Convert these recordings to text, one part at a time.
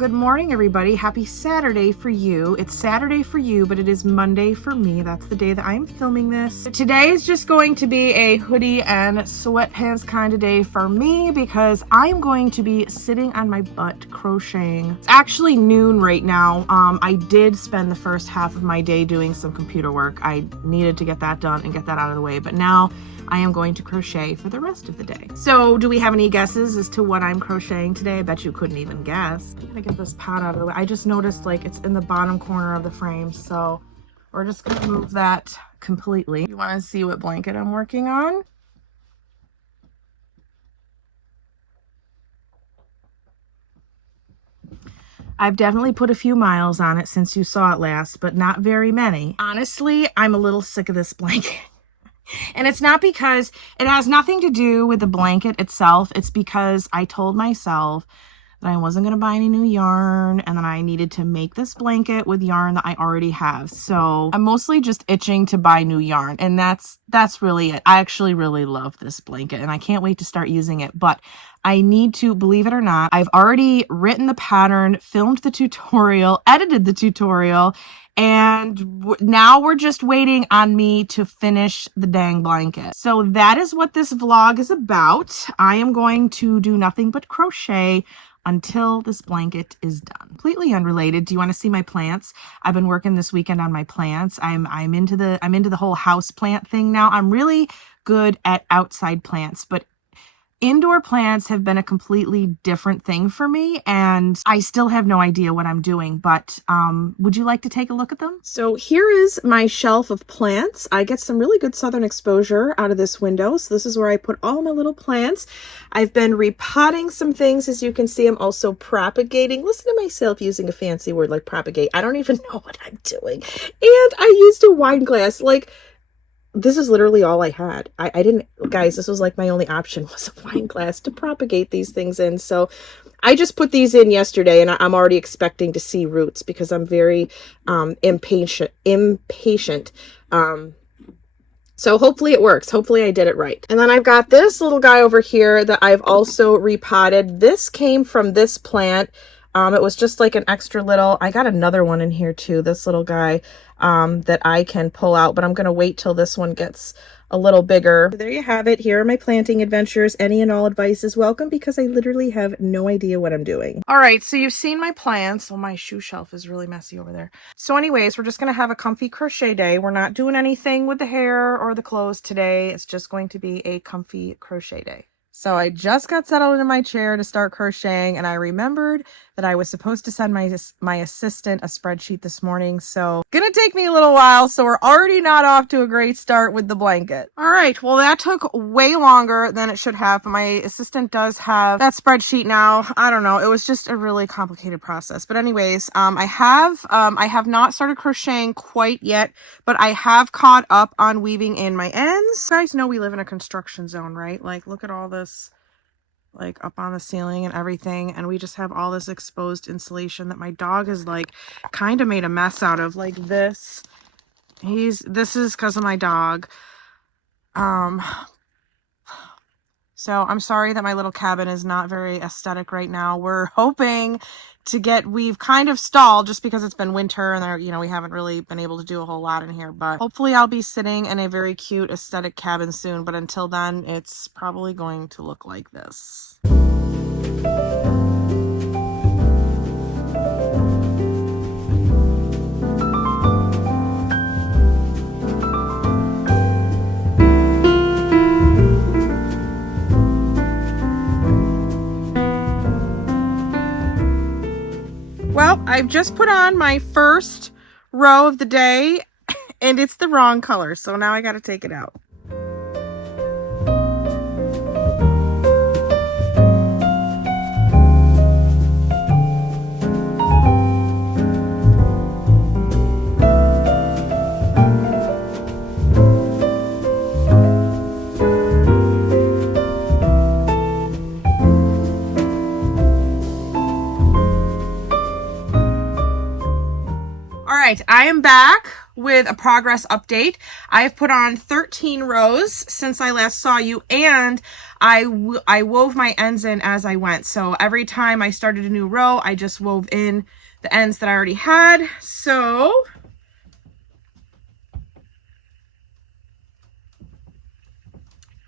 good morning, everybody. Happy Saturday for you. It's Saturday for you, but it is Monday for me. That's the day that I'm filming this. So today is just going to be a hoodie and sweatpants kind of day for me because I'm going to be sitting on my butt crocheting. It's actually noon right now. I did spend the first half of my day doing some computer work. I needed to get that done and get that out of the way, but now I am going to crochet for the rest of the day. So do we have any guesses as to what I'm crocheting today? I bet you couldn't even guess. I'm gonna get this pot out of the way. I just noticed like it's in the bottom corner of the frame, so we're just gonna move that completely. You wanna see what blanket I'm working on? I've definitely put a few miles on it since you saw it last, but not very many. Honestly, I'm a little sick of this blanket. And it's not because it has nothing to do with the blanket itself. It's because I told myself that I wasn't going to buy any new yarn and that I needed to make this blanket with yarn that I already have. So I'm mostly just itching to buy new yarn, and that's really it. I actually really love this blanket and I can't wait to start using it, but I need to, believe it or not, I've already written the pattern, filmed the tutorial, edited the tutorial, and now we're just waiting on me to finish the dang blanket. So that is what this vlog is about. I am going to do nothing but crochet until this blanket is done. Completely unrelated. Do you want to see my plants? I've been working this weekend on my plants. I'm into the whole house plant thing now. I'm really good at outside plants, but indoor plants have been a completely different thing for me, and I still have no idea what I'm doing, but would you like to take a look at them? So here is my shelf of plants. I get some really good southern exposure out of this window, so this is where I put all my little plants. I've been repotting some things. As you can see, I'm also propagating. Listen to myself using a fancy word like propagate. I don't even know what I'm doing. And I used a wine glass. Like, this is literally all I had. I didn't, guys, this was like my only option was a wine glass to propagate these things in. So I just put these in yesterday, and I'm already expecting to see roots because I'm very impatient. So hopefully it works. Hopefully I did it right. And then I've got this little guy over here that I've also repotted. This came from this plant. It was just like an extra little, I got another one in here too, this little guy that I can pull out, but I'm going to wait till this one gets a little bigger. There you have it. Here are my planting adventures. Any and all advice is welcome because I literally have no idea what I'm doing. All right, so you've seen my plants. Well, my shoe shelf is really messy over there. So anyways, we're just going to have a comfy crochet day. We're not doing anything with the hair or the clothes today. It's just going to be a comfy crochet day. So I just got settled into my chair to start crocheting, and I remembered that I was supposed to send my assistant a spreadsheet this morning, so gonna take me a little while, so we're already not off to a great start with the blanket. All right, well, that took way longer than it should have, but my assistant does have that spreadsheet now. I don't know, it was just a really complicated process, but anyways, I have not started crocheting quite yet, but I have caught up on weaving in my ends. You guys know we live in a construction zone, right? Like, look at all this like up on the ceiling and everything, and we just have all this exposed insulation that my dog has like kind of made a mess out of. Like this is because of my dog. So I'm sorry that my little cabin is not very aesthetic right now. We're hoping to we've kind of stalled just because it's been winter and we haven't really been able to do a whole lot in here, but hopefully I'll be sitting in a very cute aesthetic cabin soon. But until then, it's probably going to look like this. Well, I've just put on my first row of the day and it's the wrong color, so now I got to take it out. I am back with a progress update. I have put on 13 rows since I last saw you, and I wove my ends in as I went. So every time I started a new row, I just wove in the ends that I already had. So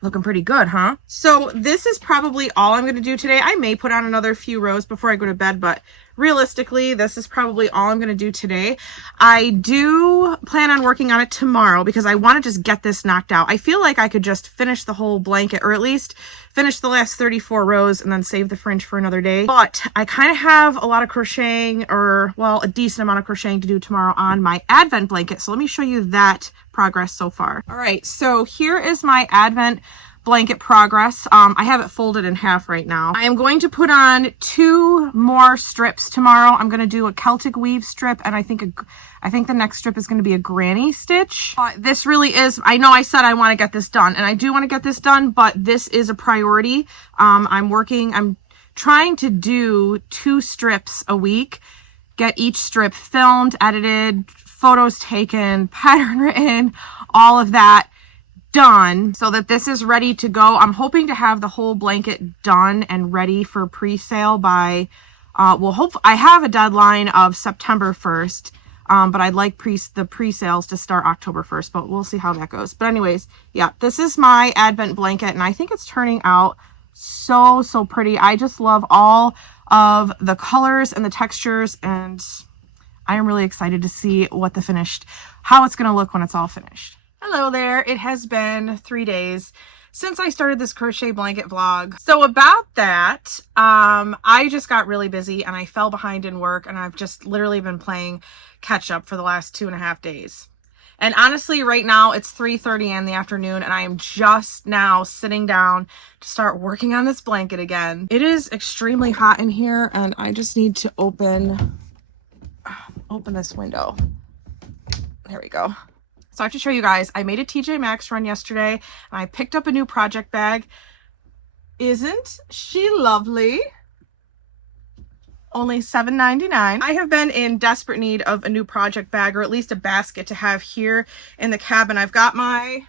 looking pretty good, huh? So this is probably all I'm going to do today. I may put on another few rows before I go to bed, but realistically, this is probably all I'm going to do today. I do plan on working on it tomorrow because I want to just get this knocked out. I feel like I could just finish the whole blanket, or at least finish the last 34 rows and then save the fringe for another day. But I kind of have a lot of crocheting, or well, a decent amount of crocheting to do tomorrow on my Advent blanket. So let me show you that progress so far. All right, so here is my Advent blanket progress. I have it folded in half right now. I am going to put on 2 more strips tomorrow. I'm going to do a Celtic weave strip, and I think the next strip is going to be a granny stitch. This really is, I know I said I want to get this done, and I do want to get this done, but this is a priority. I'm trying to do 2 strips a week, get each strip filmed, edited, photos taken, pattern written, all of that done so that this is ready to go. I'm hoping to have the whole blanket done and ready for pre-sale by, I have a deadline of September 1st, but I'd like the pre-sales to start October 1st, but we'll see how that goes. But anyways, yeah, this is my Advent blanket, and I think it's turning out so pretty. I just love all of the colors and the textures, and I am really excited to see how it's going to look when it's all finished. Hello there. It has been 3 days since I started this crochet blanket vlog. So about that, I just got really busy and I fell behind in work, and I've just literally been playing catch up for the last 2.5 days. And honestly, right now it's 3:30 in the afternoon, and I am just now sitting down to start working on this blanket again. It is extremely hot in here, and I just need to open this window. There we go. So I have to show you guys, I made a TJ Maxx run yesterday, and I picked up a new project bag. Isn't she lovely? Only $7.99. I have been in desperate need of a new project bag, or at least a basket to have here in the cabin. I've got my,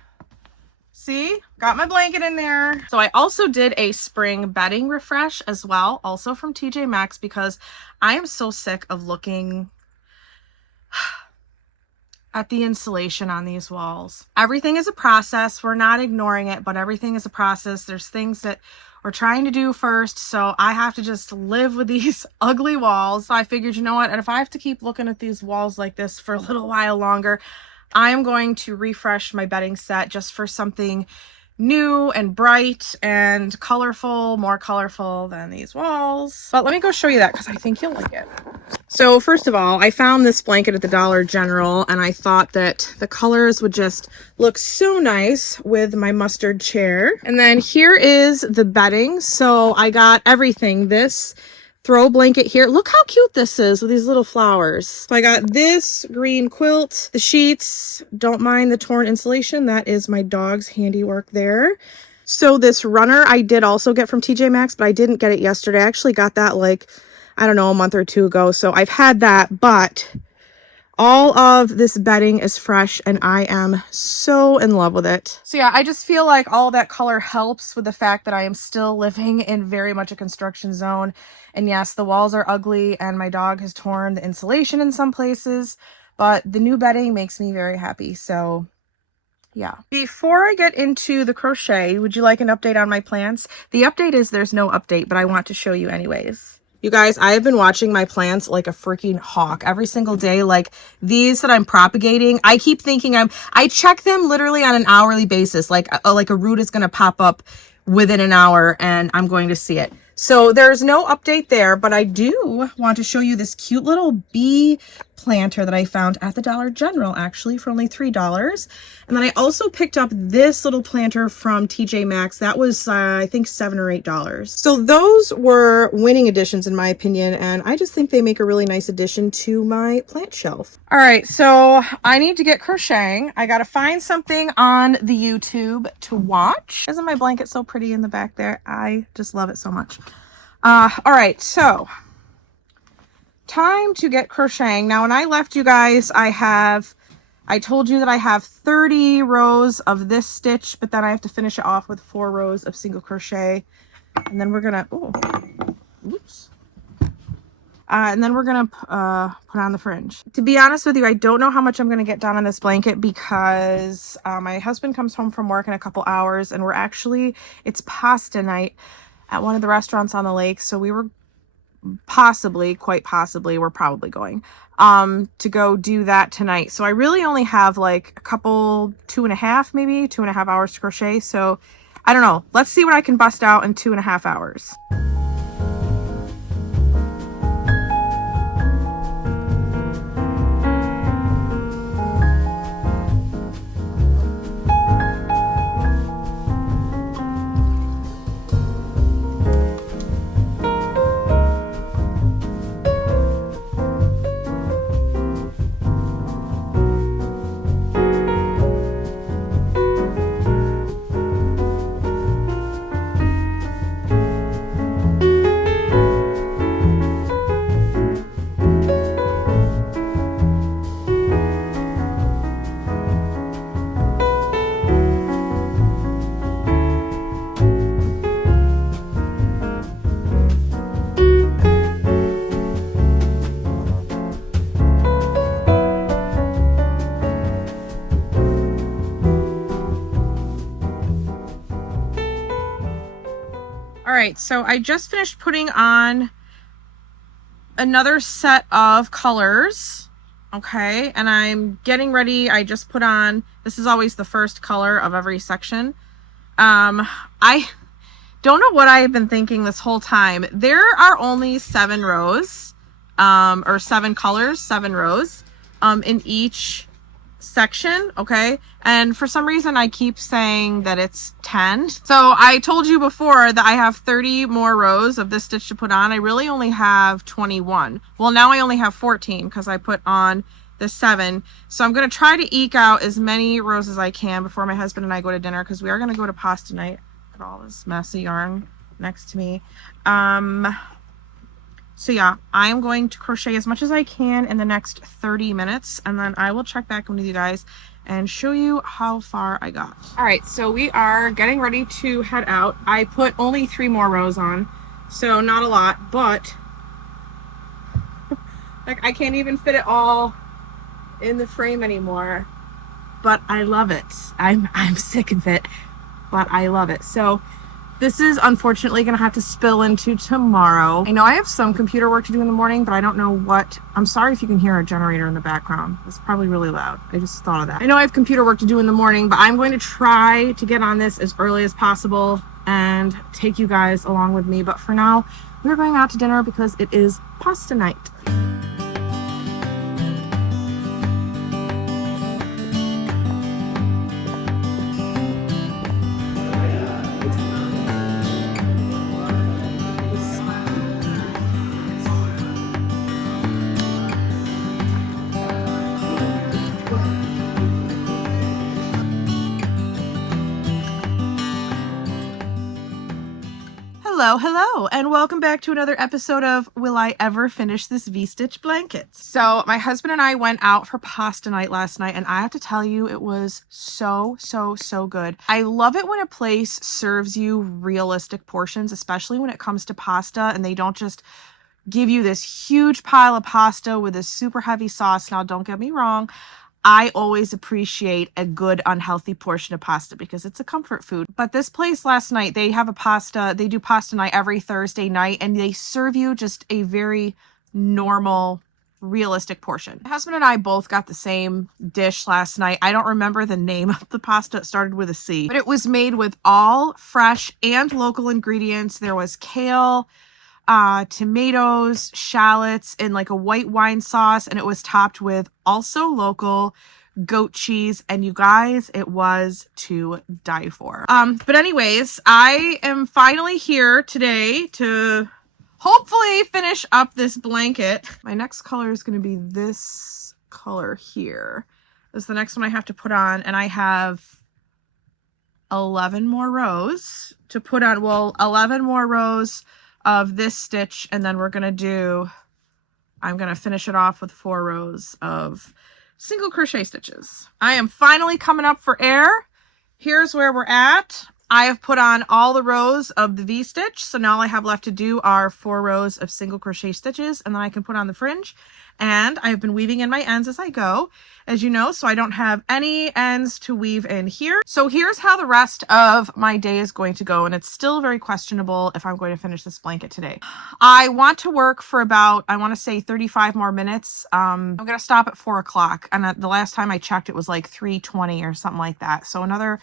got my blanket in there. So I also did a spring bedding refresh as well, also from TJ Maxx, because I am so sick of looking at the insulation on these walls. Everything is a process. We're not ignoring it, but everything is a process. There's things that we're trying to do first, so I have to just live with these ugly walls. So I figured, you know what, and if I have to keep looking at these walls like this for a little while longer, I am going to refresh my bedding set just for something new and bright and colorful, more colorful than these walls. But let me go show you that because I think you'll like it. So first of all, I found this blanket at the Dollar General, and I thought that the colors would just look so nice with my mustard chair. And then here is the bedding. So I got everything. This throw blanket here. Look how cute this is with these little flowers. So I got this green quilt, the sheets. Don't mind the torn insulation. That is my dog's handiwork there. So this runner I did also get from TJ Maxx, but I didn't get it yesterday. I actually got that like, I don't know, a month or 2 ago. So I've had that, but all of this bedding is fresh, and I am so in love with it. So yeah, I just feel like all that color helps with the fact that I am still living in very much a construction zone. And yes, the walls are ugly, and my dog has torn the insulation in some places, but the new bedding makes me very happy. So yeah. Before I get into the crochet, would you like an update on my plants? The update is there's no update, but I want to show you anyways. You guys, I have been watching my plants like a freaking hawk every single day. Like these that I'm propagating, I keep thinking I check them literally on an hourly basis. Like a root is going to pop up within an hour and I'm going to see it. So there's no update there, but I do want to show you this cute little bee planter that I found at the Dollar General, actually, for only $3. And then I also picked up this little planter from TJ Maxx. That was, I think, $7 or $8. So those were winning additions, in my opinion, and I just think they make a really nice addition to my plant shelf. All right, so I need to get crocheting. I got to find something on the YouTube to watch. Isn't my blanket so pretty in the back there? I just love it so much. All right, so time to get crocheting. Now, when I left you guys, I have I told you that I have 30 rows of this stitch, but then I have to finish it off with 4 rows of single crochet. And then we're gonna, oops. And then we're gonna put on the fringe. To be honest with you, I don't know how much I'm gonna get done on this blanket because my husband comes home from work in a couple hours, and it's pasta night at one of the restaurants on the lake. So we were quite possibly, we're probably going to go do that tonight. So I really only have like a couple, 2.5 hours to crochet. So I don't know. Let's see what I can bust out in 2.5 hours. All right, so I just finished putting on another set of colors, okay, and I'm getting ready. I just put on, this is always the first color of every section. I don't know what I have been thinking this whole time. There are only 7 rows, or 7 colors, 7 rows, in each section, okay, and for some reason I keep saying that it's 10. So I told you before that I have 30 more rows of this stitch to put on. I really only have 21. Well, now I only have 14 because I put on the 7. So I'm going to try to eke out as many rows as I can before my husband and I go to dinner, because we are going to go to pasta night. Look at all this messy yarn next to me. So yeah, I'm going to crochet as much as I can in the next 30 minutes, and then I will check back in with you guys and show you how far I got. All right, so we are getting ready to head out. I put only 3 more rows on, so not a lot, but like I can't even fit it all in the frame anymore, but I love it. I'm sick of it, but I love it. So this is unfortunately going to have to spill into tomorrow. I know I have some computer work to do in the morning, but I don't know what. I'm sorry if you can hear a generator in the background. It's probably really loud. I just thought of that. I know I have computer work to do in the morning, but I'm going to try to get on this as early as possible and take you guys along with me. But for now, we're going out to dinner because it is pasta night. Hello, and welcome back to another episode of Will I Ever Finish This V-Stitch Blanket? So my husband and I went out for pasta night last night, and I have to tell you, it was so good. I love it when a place serves you realistic portions, especially when it comes to pasta, and they don't just give you this huge pile of pasta with a super heavy sauce. Now, don't get me wrong, I always appreciate a good unhealthy portion of pasta because it's a comfort food. But this place last night, they do pasta night every Thursday night, and they serve you just a very normal, realistic portion. My husband and I both got the same dish last night. I don't remember the name of the pasta. It started with a C, but it was made with all fresh and local ingredients. There was kale, tomatoes, shallots, in like a white wine sauce, and it was topped with also local goat cheese, and you guys, it was to die for. But anyways, I am finally here today to hopefully finish up this blanket. My next color is going to be this color here. This is the next one I have to put on, and I have 11 more rows to put on. Well, 11 more rows of this stitch, and then I'm going to finish it off with 4 rows of single crochet stitches. I am finally coming up for air. Here's where we're at. I have put on all the rows of the V-stitch, so now all I have left to do are 4 rows of single crochet stitches, and then I can put on the fringe. And I've been weaving in my ends as I go, as you know, so I don't have any ends to weave in here. So here's how the rest of my day is going to go, and it's still very questionable if I'm going to finish this blanket today. I want to work for about, I want to say 35 more minutes. I'm going to stop at 4 o'clock, and the last time I checked, it was like 3:20 or something like that. So another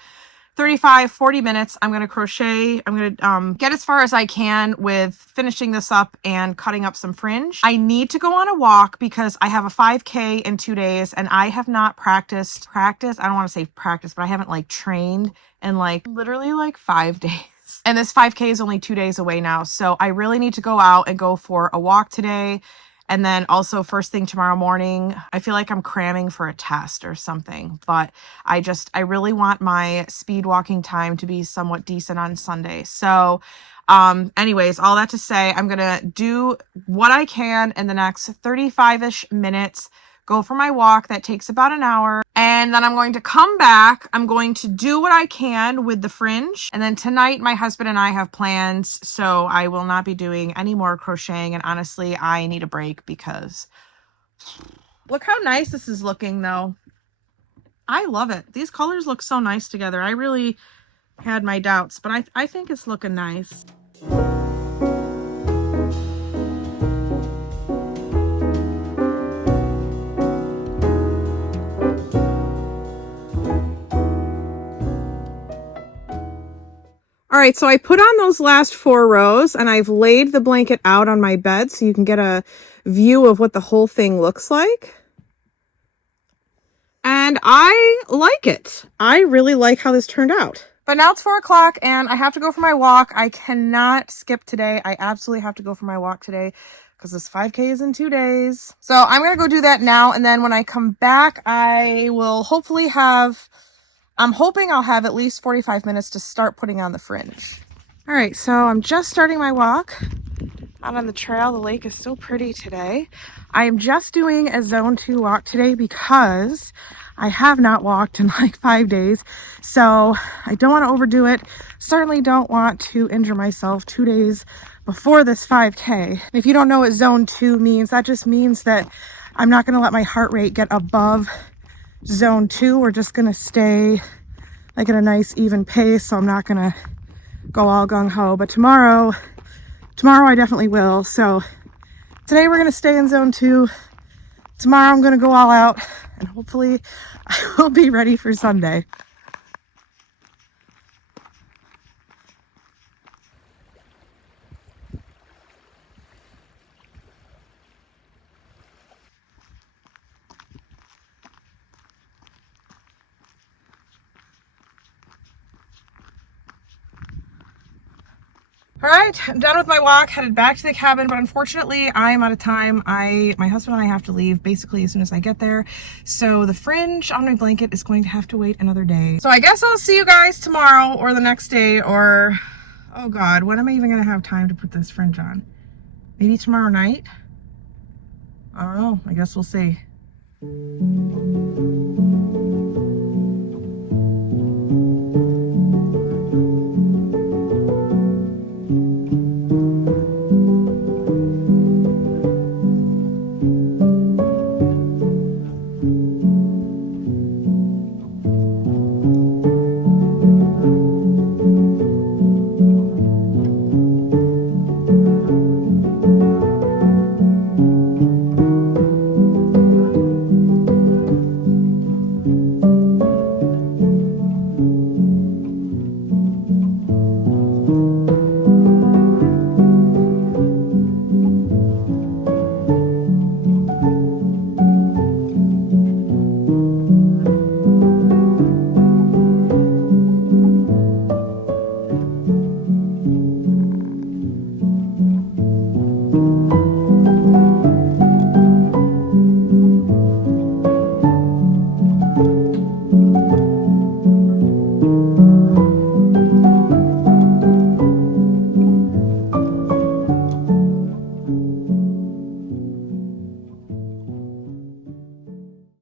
35, 40 minutes. I'm going to crochet. I'm going to get as far as I can with finishing this up and cutting up some fringe. I need to go on a walk because I have a 5K in 2 days and I have not practiced. I don't want to say practice, but I haven't like trained in like literally like 5 days. And this 5K is only 2 days away now. So I really need to go out and go for a walk today. And then also first thing tomorrow morning, I feel like I'm cramming for a test or something, but I really want my speed walking time to be somewhat decent on Sunday. So anyways, all that to say, I'm going to do what I can in the next 35-ish minutes, go for my walk. That takes about an hour. And then I'm going to come back. I'm going to do what I can with the fringe. And then tonight, my husband and I have plans, so I will not be doing any more crocheting. And honestly, I need a break because look how nice this is looking, though. I love it. These colors look so nice together. I really had my doubts, but I think it's looking nice. All right, so I put on those last 4 rows and I've laid the blanket out on my bed so you can get a view of what the whole thing looks like. And I like it. I really like how this turned out. But now it's 4 o'clock and I have to go for my walk. I cannot skip today. I absolutely have to go for my walk today because this 5K is in 2 days. So I'm going to go do that now. And then when I come back, I will hopefully have... I'm hoping I'll have at least 45 minutes to start putting on the fringe. All right, so I'm just starting my walk out on the trail. The lake is so pretty today. I am just doing a zone 2 walk today because I have not walked in like 5 days. So I don't want to overdo it. Certainly don't want to injure myself 2 days before this 5K. If you don't know what zone 2 means, that just means that I'm not going to let my heart rate get above zone 2. We're just gonna stay like at a nice even pace, so I'm not gonna go all gung-ho, but tomorrow I definitely will. So today we're gonna stay in zone 2. Tomorrow I'm gonna go all out and hopefully I will be ready for Sunday. All right, I'm done with my walk, headed back to the cabin, but unfortunately I am out of time. My husband and I have to leave basically as soon as I get there. So the fringe on my blanket is going to have to wait another day. So I guess I'll see you guys tomorrow or the next day or, oh God, when am I even gonna have time to put this fringe on? Maybe tomorrow night? I don't know, I guess we'll see.